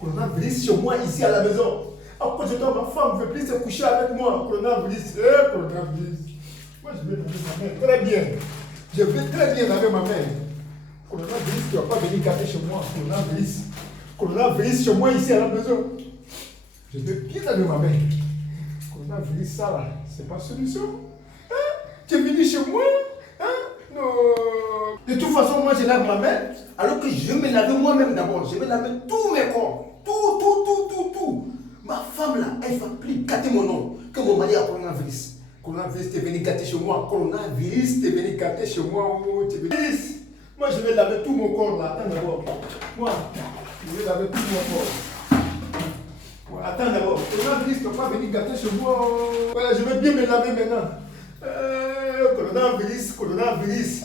Coronavirus chez moi, ici à la maison. Après, je dois, ma femme ne veut plus se coucher avec moi. Coronavirus, coronavirus. Moi, je vais laver ma main très bien. Je vais très bien laver ma main. Coronavirus, tu ne vas pas venir gâter chez moi. Coronavirus. Coronavirus chez moi, ici à la maison. Je vais bien laver ma main. Coronavirus, ça là, c'est pas solution. Hein? Tu es venu chez moi? Hein? Non. De toute façon, moi, je lave ma main. Alors que je vais me laver moi-même d'abord. Je vais laver tous mes corps. Tout. Ma femme là, elle ne va plus gâter mon nom que mon mari a coronavirus. Coronavirus, t'es venu gâter chez moi. Coronavirus, t'es venu gâter chez moi. Oh, t'es venu... Moi, je vais laver tout mon corps là. Attends d'abord. Moi, je vais laver tout mon corps. Ouais, attends d'abord. Coronavirus, tu ne vas pas venir gâter chez moi. Voilà, je vais bien me laver maintenant. Coronavirus.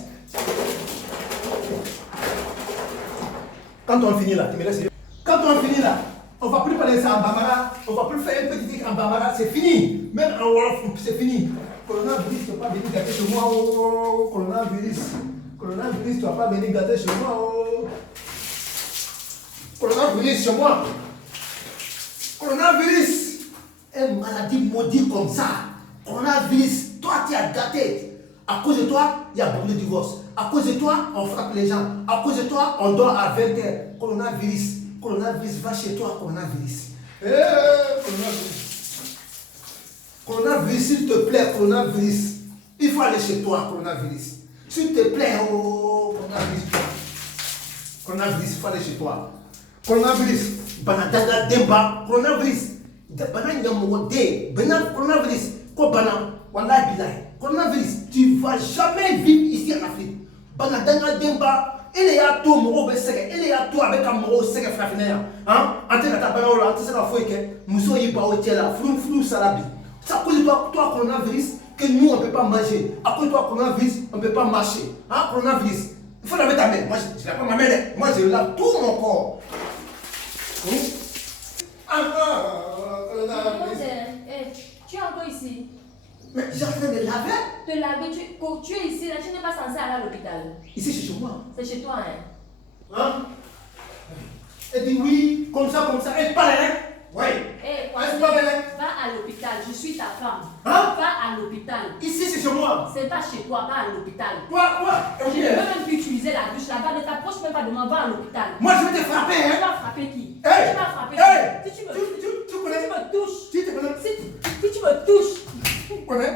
Quand on finit là, tu me laisses. Quand on finit là, on ne va plus parler ça en bambara, on ne va plus faire un petit truc en bambara, c'est fini. Même en wolof, c'est fini. Coronavirus, tu ne vas pas venir gâter chez moi. Oh, coronavirus, tu ne vas pas venir gâter chez moi. Oh. Coronavirus chez moi. Coronavirus, une maladie maudite comme ça. Coronavirus, toi tu as gâté. À cause de toi, il y a beaucoup de divorces. À cause de toi, on frappe les gens. À cause de toi, on dort à 20h. Coronavirus, va chez toi, coronavirus. Coronavirus, s'il te plaît, coronavirus. Il faut aller chez toi, coronavirus. S'il te plaît, oh, coronavirus, il faut aller chez toi. Coronavirus, banadanga demba, coronavirus. Coronavirus, coronavirus, tu ne vas jamais vivre ici en Afrique. Banadanga demba. Il y a tout mon besek, il y a tout avec un mot sec frafinaire. Hein? Ante na tabana là, ante ça va faire que muso yi pa otie là, flou salabi. Ça cause toi coronavirus que nous on peut pas manger. À cause de toi coronavirus, on peut pas marcher. Hein? Coronavirus. Il faut laver ta main. Moi je lave pas ma main. Moi je lave tout mon corps. Coronavirus. Tu es encore ici. Mais j'ai en train de laver. Te laver, tu es ici, là, tu n'es pas censé aller à l'hôpital. Ici c'est chez moi. C'est chez toi, hein? Hein? Elle dit oui, comme ça, elle parle, hein? Oui. Va à l'hôpital, je suis ta femme. Hein? Va à l'hôpital. Ici c'est chez moi. C'est pas chez toi, va à l'hôpital. Quoi? Je ne peux même plus utiliser la douche là-bas, ne t'approche même pas de moi, va à l'hôpital. Moi je vais te frapper, hein? Tu vas frapper qui? Hey! Tu vas frapper Hey! qui? Si tu Tu connais? me touches, Tu te connais? si tu me touches, Tu connais?